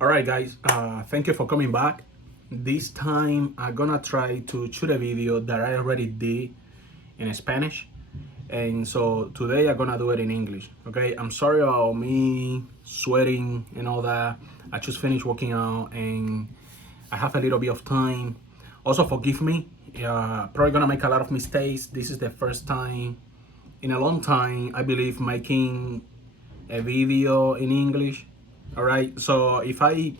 All right, guys, thank you for coming back. This time I'm gonna try to shoot a video that I already did in Spanish, and so today I'm gonna do it in English. Okay, I'm sorry about me sweating and all that. I just finished working out and I have a little bit of time. Also, forgive me. Probably gonna make a lot of mistakes. This is the first time in a long time, I believe, making a video in English. All right, so if I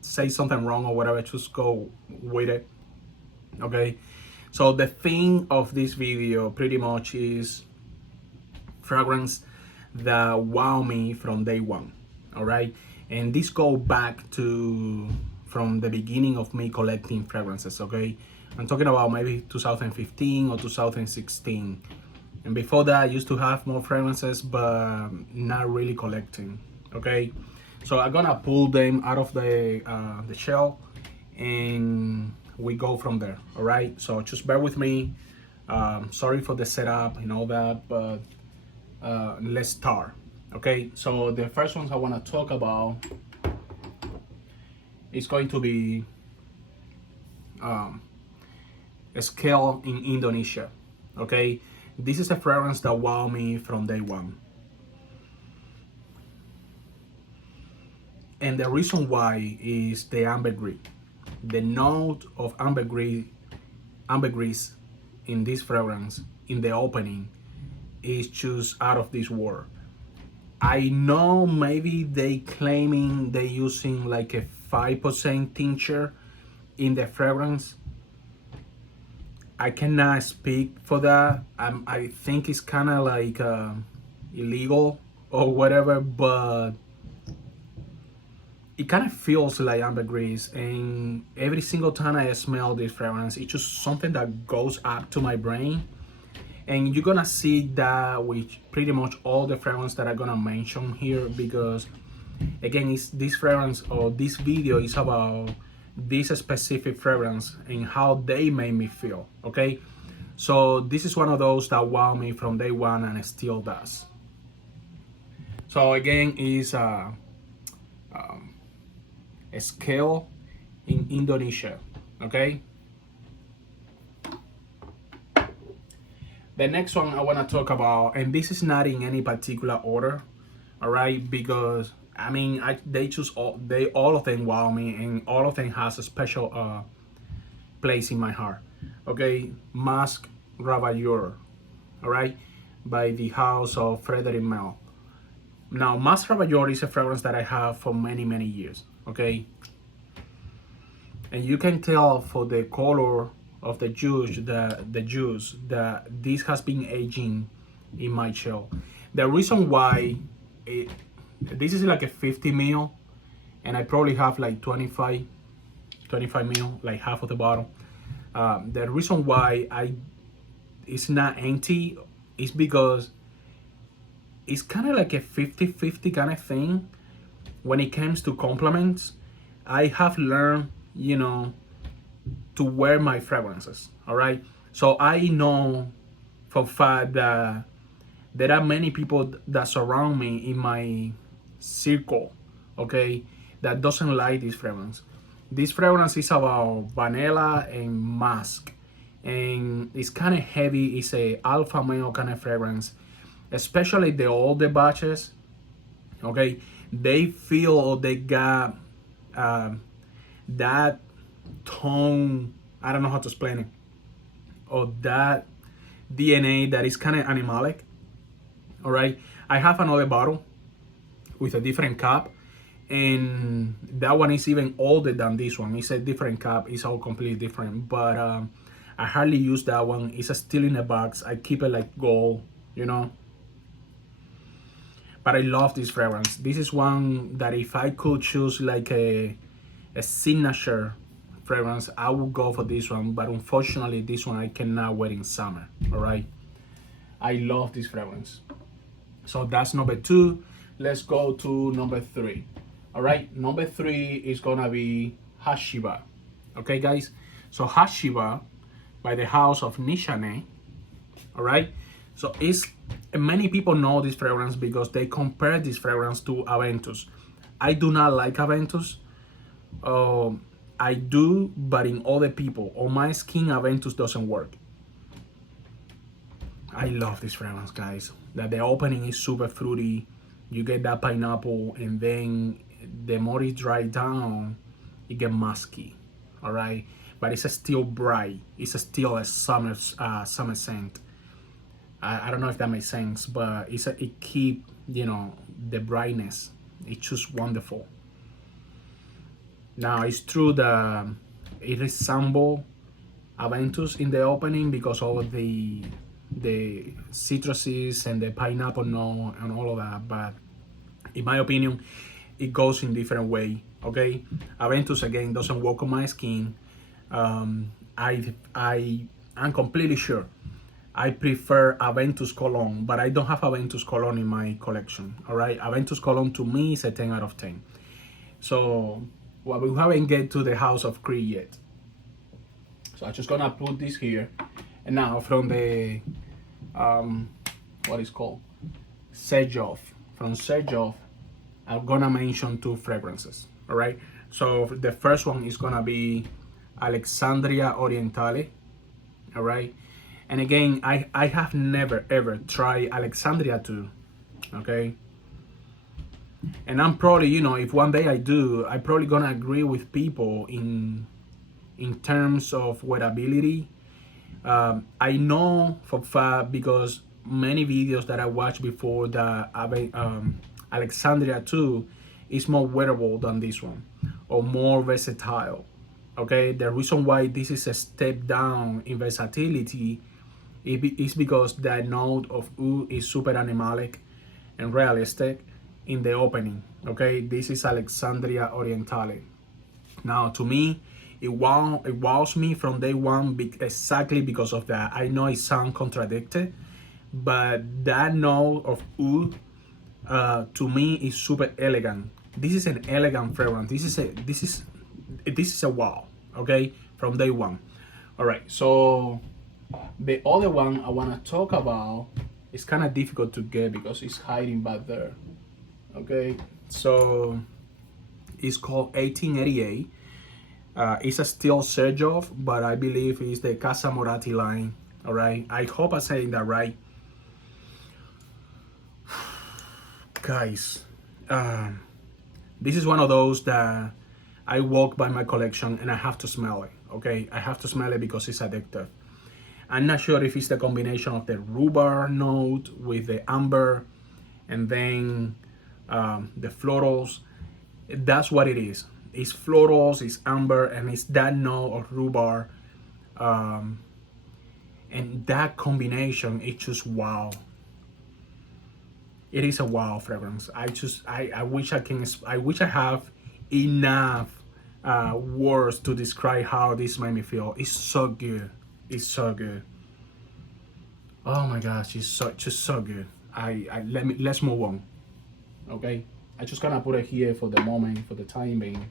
say something wrong or whatever, just go with it. Okay, so the thing of this video pretty much is fragrance that wow me from day one. All right, and this go back to from the beginning of me collecting fragrances. Okay, I'm talking about maybe 2015 or 2016. And before that, I used to have more fragrances, but not really collecting. Okay, so I'm gonna pull them out of the shell, and we go from there. All right, so just bear with me. Sorry for the setup and all that, but let's start. Okay, so the first ones I want to talk about is going to be a scale in Indonesia. Okay, this is a fragrance that wowed me from day one. And the reason why is the ambergris. The note of ambergris in this fragrance, in the opening, is just out of this world. I know maybe they claiming they using like a 5% tincture in the fragrance. I cannot speak for that. I think it's kind of like illegal or whatever, but it kind of feels like ambergris. And every single time I smell this fragrance, it's just something that goes up to my brain. And you're gonna see that with pretty much all the fragrance that I'm gonna mention here, because again, it's this fragrance or this video is about this specific fragrance and how they made me feel. Okay, so this is one of those that wow me from day one and it still does. So again, is a scale in Indonesia. Okay, the next one I want to talk about, and this is not in any particular order, all right, because I mean, all of them wow me, and all of them has a special place in my heart. Okay, Masque Ravageur, all right, by the house of Frederic Mel. Now, Masque Ravageur is a fragrance that I have for many years. Okay, and you can tell for the color of the juice that this has been aging in my shell. The reason why this is like a 50 ml, and I probably have like 25 ml, like half of the bottle. The reason why it's not empty is because it's kind of like a 50-50 kind of thing when it comes to compliments. I have learned, to wear my fragrances. All right, so I know for a fact that there are many people that surround me in my circle, okay, that doesn't like this fragrance. This fragrance is about vanilla and musk, and it's kind of heavy. It's a alpha male kind of fragrance, especially the older batches. Okay, they feel, or they got that tone. I don't know how to explain it, or that DNA that is kind of animalic. All right, I have another bottle with a different cap, and that one is even older than this one. It's a different cap, it's all completely different, but I hardly use that one. It's still in a box. I keep it like gold, but I love this fragrance. This is one that if I could choose like a signature fragrance, I would go for this one, but unfortunately this one I cannot wear in summer. All right, I love this fragrance. So that's number two. Let's go to number three. All right, number three is gonna be Hashiba. Okay, guys. So Hashiba by the house of Nishane. All right. So many people know this fragrance because they compare this fragrance to Aventus. I do not like Aventus. Um, I do, but in other people. On my skin, Aventus doesn't work. I love this fragrance, guys. That the opening is super fruity. You get that pineapple, and then the more it dry down, you get musky. All right, but it's a still bright. It's a still a summer scent. I don't know if that makes sense, but it keep the brightness. It's just wonderful. Now it's true that it resembles Aventus in the opening because of the citruses and the pineapple note and all of that, but in my opinion it goes in different way. Okay, Aventus again doesn't work on my skin. I'm completely sure I prefer Aventus cologne, but I don't have Aventus cologne in my collection. All right, Aventus cologne to me is a 10 out of 10. So well, we haven't get to the House of Creed yet, so I'm just gonna put this here. And now from the what is called Sedgeoff, from Sedgeoff, I'm gonna mention two fragrances. All right, so the first one is gonna be Alexandria Orientale. All right, and again, I have never ever tried Alexandria too. Okay, and I'm probably, if one day I do, I'm probably gonna agree with people in terms of wearability. I know for fact because many videos that I watched before that Alexandria 2 is more wearable than this one, or more versatile. Okay, the reason why this is a step down in versatility is because the note of oud is super animalic and realistic in the opening. Okay, this is Alexandria Orientale. Now, to me, it wows me from day one exactly because of that. I know it sounds contradicted, but that note of oud to me is super elegant. This is an elegant fragrance. This is a wow. Okay, from day one. All right, so the other one I want to talk about is kind of difficult to get because it's hiding back there. Okay, so it's called 1888. It's a still Sergioff, but I believe it's the Casa Moratti line. All right, I hope I'm saying that right. Guys, this is one of those that I walk by my collection and I have to smell it. Okay, I have to smell it because it's addictive. I'm not sure if it's the combination of the rhubarb note with the amber and then the florals. That's what it is. It's florals, it's amber, and it's that note of rhubarb. And that combination, it's just wow. It is a wow fragrance. I wish I have enough words to describe how this made me feel. It's so good. It's so good. Oh my gosh, it's just so good. Let's move on. Okay, I just gonna put it here for the moment, for the time being.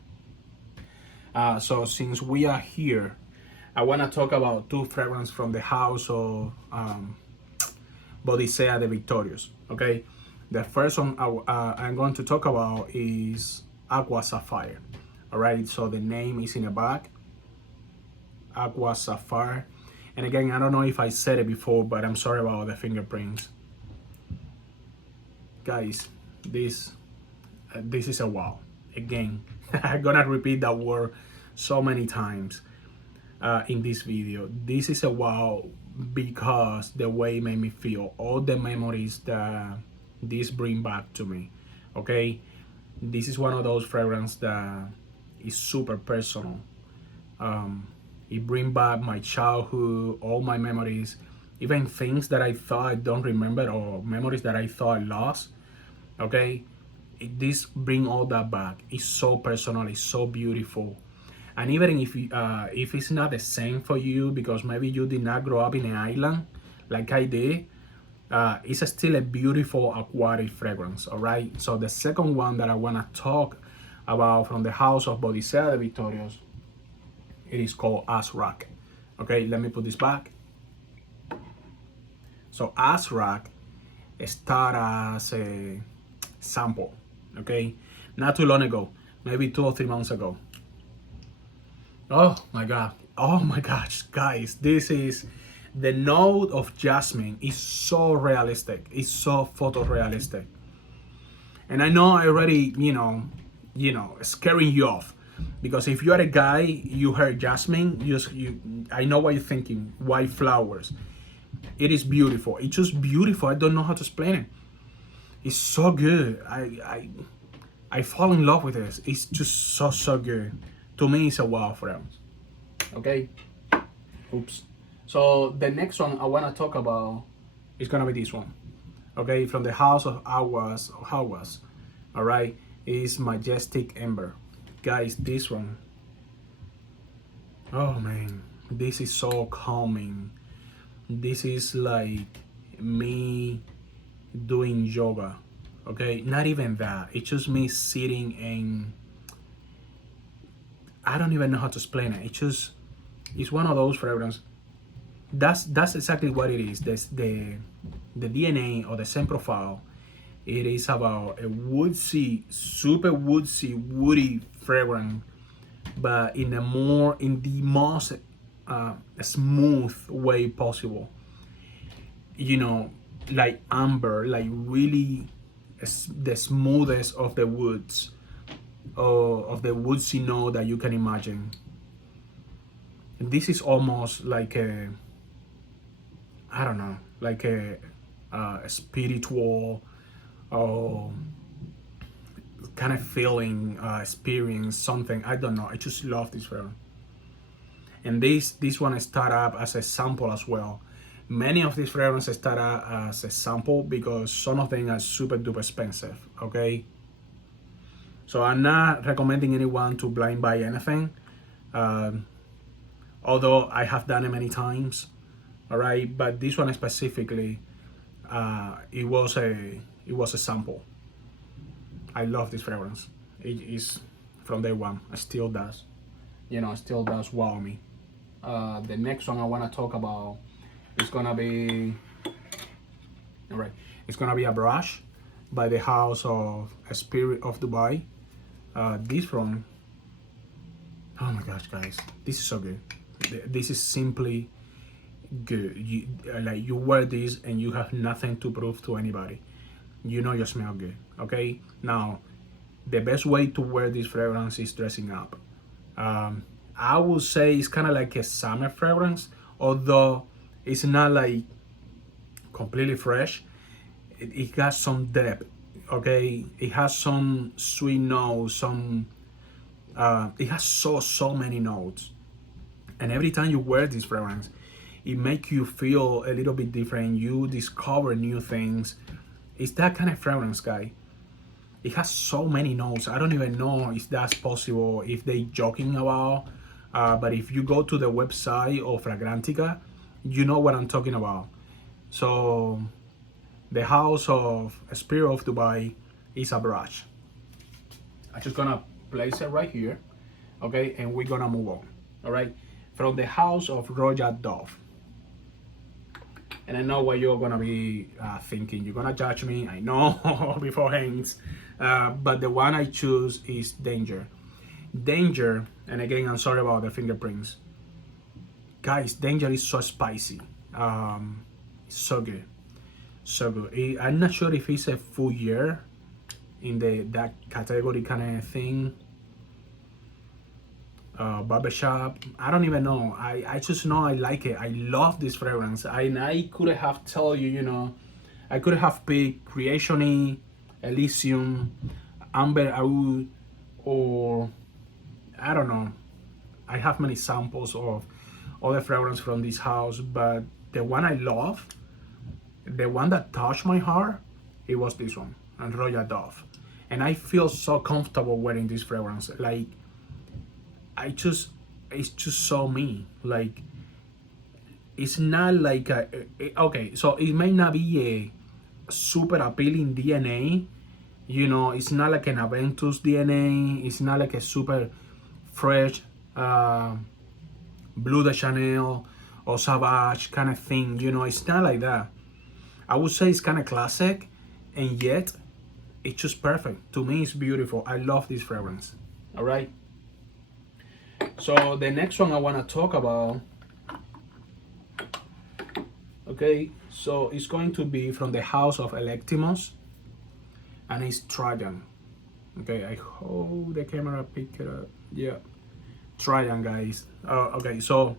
So since we are here, I wanna talk about two fragrances from the house of Bodycea de Victorious. Okay, the first one I'm going to talk about is Aqua Sapphire. All right, so the name is in the back, Aqua Sapphire. And again, I don't know if I said it before, but I'm sorry about the fingerprints. Guys, this is a wow. Again, I'm gonna repeat that word so many times in this video. This is a wow because the way it made me feel, all the memories that this bring back to me. Okay, this is one of those fragrances that is super personal. It brings back my childhood, all my memories, even things that I thought I don't remember or memories that I thought I lost. Okay, this bring all that back. It's so personal, it's so beautiful. And even if it's not the same for you because maybe you did not grow up in an island like I did, it's still a beautiful aquatic fragrance. All right, so the second one that I want to talk about from the house of Bodycea de Victorious, it is called Azrak. Okay, let me put this back. So Azrak start as a sample. Okay, not too long ago, maybe 2 or 3 months ago. Oh my god. Oh my gosh, guys, this is the note of jasmine is so realistic. It's so photorealistic. And I know I already, scaring you off. Because if you're a guy, you heard jasmine, I know what you're thinking. White flowers. It is beautiful. It's just beautiful. I don't know how to explain it. It's so good. I fall in love with this. It's just so good. To me, it's a wow, friends. Okay. Oops. So the next one I wanna talk about is gonna be this one. Okay, from the house of Hawas. All right, is Majestic Ember, guys. This one. Oh man, this is so calming. This is like me doing yoga. Okay, not even that. It's just me sitting and I don't even know how to explain it. It's one of those fragrances. That's exactly what it is. That's the DNA or the scent profile. It is about a woodsy, super woodsy, woody fragrance, but in the most smooth way possible. You know, like amber, like really the smoothest of the woods, or of the woodsy note that you can imagine. This is almost like I don't know, like a spiritual or kind of feeling, experience, something. I don't know. I just love this film. And this one start up as a sample as well. Many of these fragrances start out as a sample because some of them are super duper expensive. Okay, so I'm not recommending anyone to blind buy anything. Um, Although I have done it many times. All right, but this one specifically, it was a sample. I love this fragrance. It is from day one. It still does. It still does wow me. The next one I want to talk about is gonna be, all right. It's gonna be a brush by the house of Spirit of Dubai. This one, oh my gosh, guys, this is so good. This is simply good. You wear this and you have nothing to prove to anybody. You smell good. Okay. Now, the best way to wear this fragrance is dressing up. I would say it's kind of like a summer fragrance, although it's not like completely fresh. It has some depth. Okay, it has some sweet notes. It has so many notes, and every time you wear this fragrance, it makes you feel a little bit different. You discover new things. It's that kind of fragrance, guy. It has so many notes. I don't even know if that's possible, if they joking about. But if you go to the website of Fragrantica, you know what I'm talking about. So the house of Spirit of Dubai is a brush. I'm just gonna place it right here, okay, and we're gonna move on. All right, from the house of Royal Dove. And I know what you're gonna be thinking. You're gonna judge me. I know beforehand, but the one I choose is Danger. Danger, and again, I'm sorry about the fingerprints. Guys, Danger is so spicy. So good, so good. I'm not sure if it's a full year in that category kind of thing. Barbershop. I don't even know. I just know I like it. I love this fragrance. I could have told you, I could have picked Creationy, Elysium, Amber Oud, or I don't know. I have many samples of other fragrance from this house, but the one I love, the one that touched my heart, it was this one, and Royal Dove. And I feel so comfortable wearing this fragrance. Like, it's just so me. Like, it's not like okay, so it may not be a super appealing DNA. It's not like an Aventus DNA. It's not like a super fresh Bleu de Chanel or Savage kind of thing. It's not like that. I would say it's kind of classic, and yet It's just perfect. To me, it's beautiful. I love this fragrance. All right. So the next one I want to talk about, okay, so it's going to be from the house of Electimos, and it's Trajan. Okay, I hope the camera pick it up. Yeah, Trajan, guys. Okay, so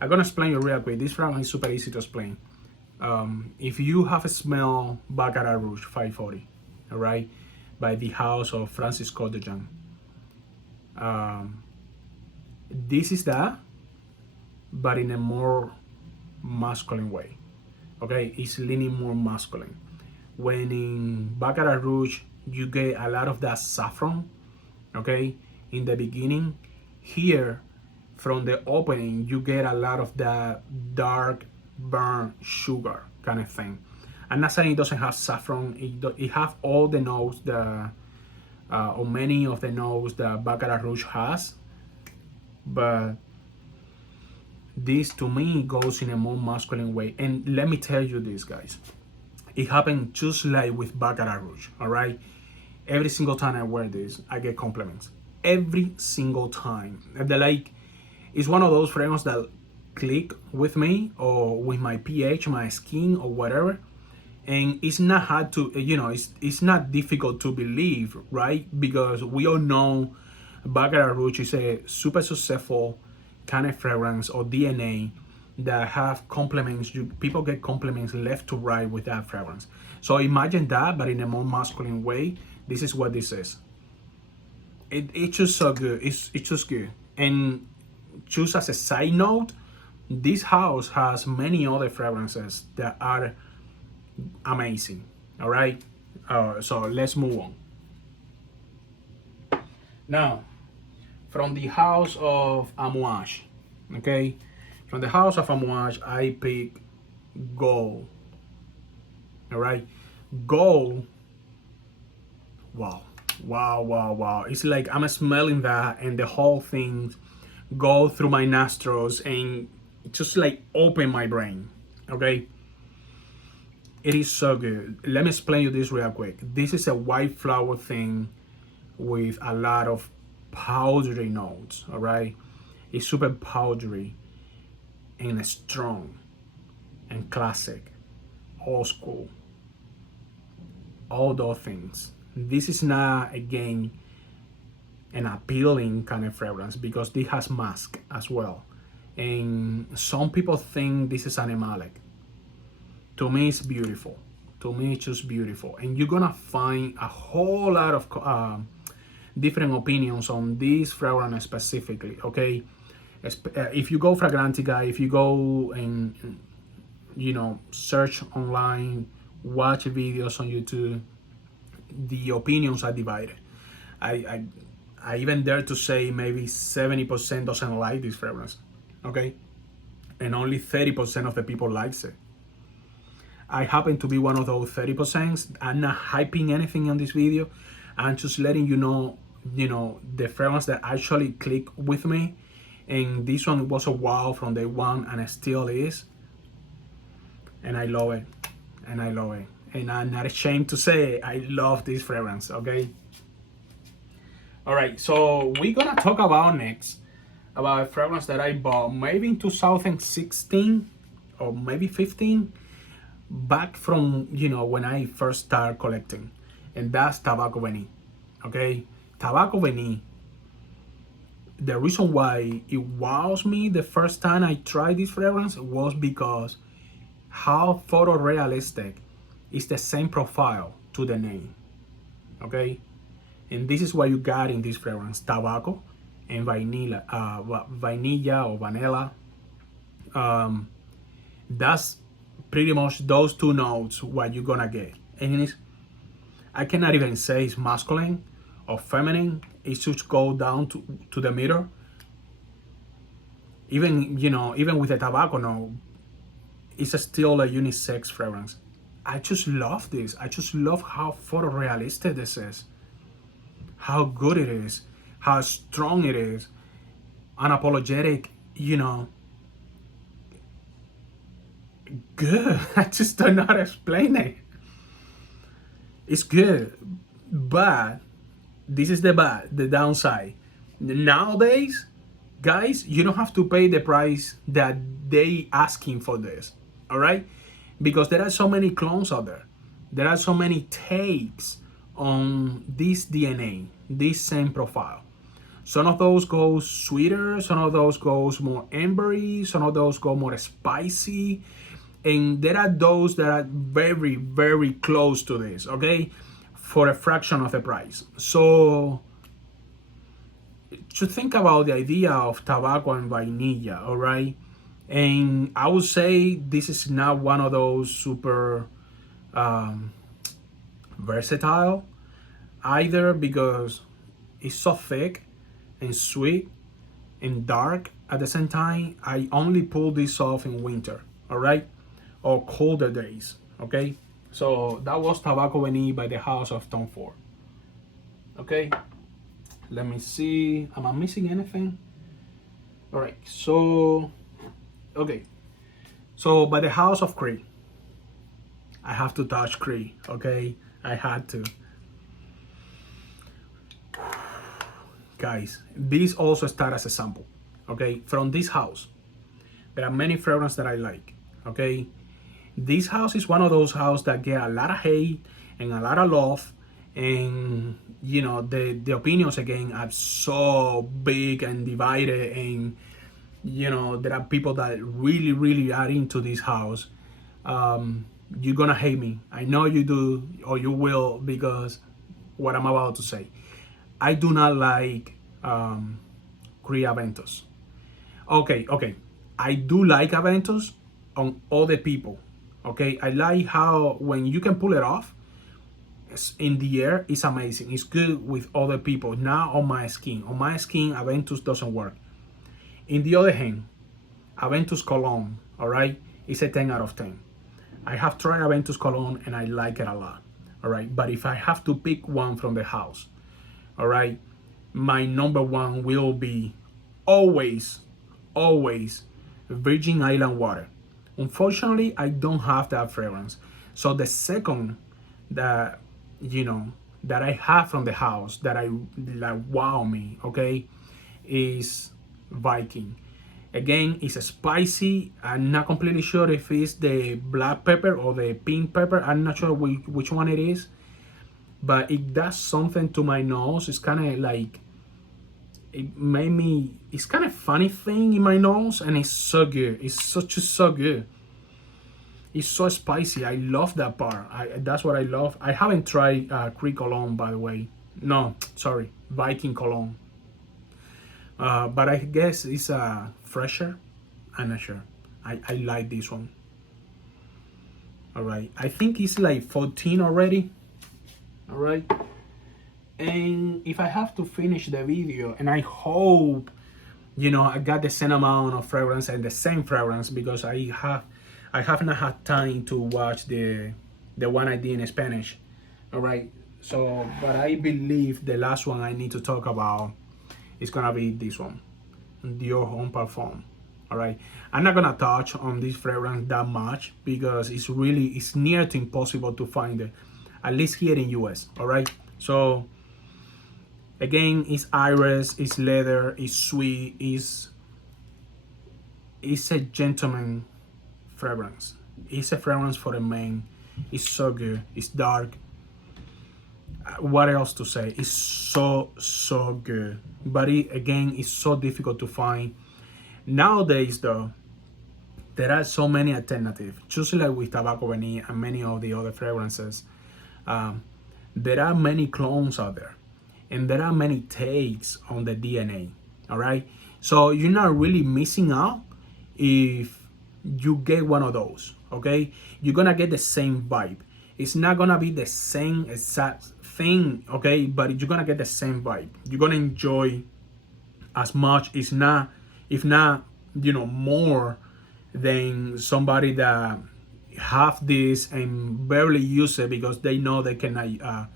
I'm gonna explain you real quick. This fragrance is super easy to explain. If you have smelled Baccarat Rouge 540, all right, by the house of Francis Codejan, this is that, but in a more masculine way. Okay, it's leaning more masculine. When in Baccarat Rouge, you get a lot of that saffron, okay, in the beginning. Here, from the opening, you get a lot of that dark burnt sugar kind of thing. I'm not saying it doesn't have saffron. It have all the notes or many of the notes that Baccarat Rouge has, but this to me goes in a more masculine way. And let me tell you this, guys, it happened just like with Baccarat Rouge. All right, every single time I wear this, I get compliments. Every single time. And they're like, it's one of those fragrances that click with me or with my pH, my skin, or whatever. And it's not hard to, it's not difficult to believe, right? Because we all know Baccarat Rouge is a super successful kind of fragrance or DNA that have compliments. People get compliments left to right with that fragrance. So imagine that, but in a more masculine way. This is what this is. It's just so good. It's just good. And just as a side note, this house has many other fragrances that are amazing. All right. So let's move on. Now, from the house of Amouage, okay, from the house of Amouage, I pick Gold. All right, Gold. Wow, wow, wow, wow! It's like I'm smelling that, and the whole thing go through my nostrils and just like open my brain. Okay, it is so good. Let me explain you this real quick. This is a white flower thing with a lot of powdery notes. All right, it's super powdery and strong and classic, old school, all those things. This is not, again, an appealing kind of fragrance because this has musk as well, and some people think this is animalic. To me, it's beautiful. To me, it's just beautiful, and you're gonna find a whole lot of different opinions on this fragrance specifically. Okay, if you go Fragrantica, if you go and search online, watch videos on YouTube, the opinions are divided. I I even dare to say maybe 70% doesn't like this fragrance. Okay, and only 30% of the people likes it. I happen to be one of those 30%. I'm not hyping anything on this video. I'm just letting you know, the fragrance that actually click with me. And this one was a wow from day one, and it still is. And I love it. And I love it. And I'm not ashamed to say I love this fragrance, okay? All right, so we're gonna talk about next about a fragrance that I bought maybe in 2016 or maybe 15, back from when I first started collecting, and that's Tabaco Vanille. Okay, Tabaco Vanille. The reason why it wows me the first time I tried this fragrance was because how photorealistic is the same profile to the name. Okay, and this is what you got in this fragrance: tobacco and vanilla, or vanilla. That's pretty much those two notes what you're gonna get. And it's, I cannot even say it's masculine or feminine. It should go down to the middle. Even even with the tobacco note, it's still a unisex fragrance. I just love this. I just love how photorealistic this is, how good it is, how strong it is, unapologetic, good. I just don't know how to explain it. It's good, but this is the downside. Nowadays, guys, you don't have to pay the price that they asking for this, all right? Because there are so many clones out there. There are so many takes on this DNA, this same profile. Some of those go sweeter, some of those goes more ambery, some of those go more spicy, and there are those that are very, very close to this, okay, for a fraction of the price. So to think about the idea of tobacco and vainilla, all right, and I would say this is not one of those super um, versatile either, because it's so thick and sweet and dark at the same time. I only pull this off in winter, all right, or colder days, okay. So that was Tobacco Vanille by the House of Tom Ford. Okay, let me see, am I missing anything? All right, so okay, so by the House of Cree, I have to touch Cree, okay, I had to. Guys, this also started as a sample, okay, from this house. There are many fragrances that I like, okay. This house is one of those houses that get a lot of hate and a lot of love, and you know the opinions again are so big and divided, and you know there are people that really are into this house. You're gonna hate me, I know you do, or you will, because what I'm about to say. I do not like Cree Aventus. Okay, I do like Aventus on other people. Okay, I like how when you can pull it off in the air, it's amazing. It's good with other people. Not on my skin. On my skin, Aventus doesn't work. In the other hand, Aventus Cologne, all right, is a 10 out of 10. I have tried Aventus Cologne and I like it a lot, all right. But if I have to pick one from the house, all right, my number one will be always Virgin Island Water. Unfortunately, I don't have that fragrance. So the second that you know that I have from the house that I like wow me, okay, is Viking. Again, it's spicy. I'm not completely sure if it's the black pepper or the pink pepper. I'm not sure which one it is, but it does something to my nose. It's kind of like, it made me, it's kind of funny thing in my nose, and it's so good. It's so good. It's so spicy. I love that part. That's what I love. I haven't tried Cree Cologne, by the way. No, sorry, Viking Cologne. But I guess it's fresher. I'm not sure. I like this one. All right, I think it's like 14 already. All right, and if I have to finish the video, and I hope I got the same amount of fragrance and the same fragrance, because I haven't had time to watch the one I did in Spanish. All right, so but I believe the last one I need to talk about is gonna be this one, Dior Homme Parfum. All right, I'm not gonna touch on this fragrance that much because it's near to impossible to find it, at least here in US. All right, so again, it's iris, it's leather, it's sweet, it's a gentleman fragrance. It's a fragrance for a man. It's so good. It's dark. What else to say? It's so good. But again, it's so difficult to find. Nowadays, though, there are so many alternatives. Just like with Tobacco Vanille and many of the other fragrances, there are many clones out there, and there are many takes on the DNA. All right, so you're not really missing out if you get one of those. Okay, you're gonna get the same vibe. It's not gonna be the same exact thing, okay, but you're gonna get the same vibe. You're gonna enjoy as much, if not more than somebody that have this and barely use it because they know they cannot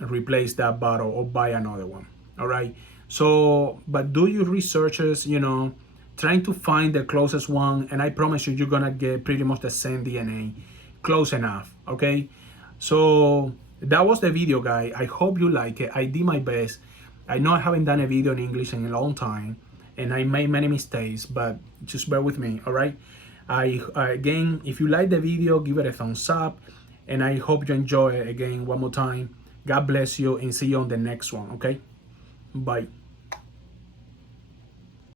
replace that bottle or buy another one. All right, so but do your researches, trying to find the closest one, and I promise you're gonna get pretty much the same DNA, close enough. Okay, So that was the video, guys. I hope you like it. I did my best. I know I haven't done a video in English in a long time, and I made many mistakes, but just bear with me, all right? Again, if you like the video, give it a thumbs up, and I hope you enjoy it again one more time. God bless you, and see you on the next one, okay? Bye.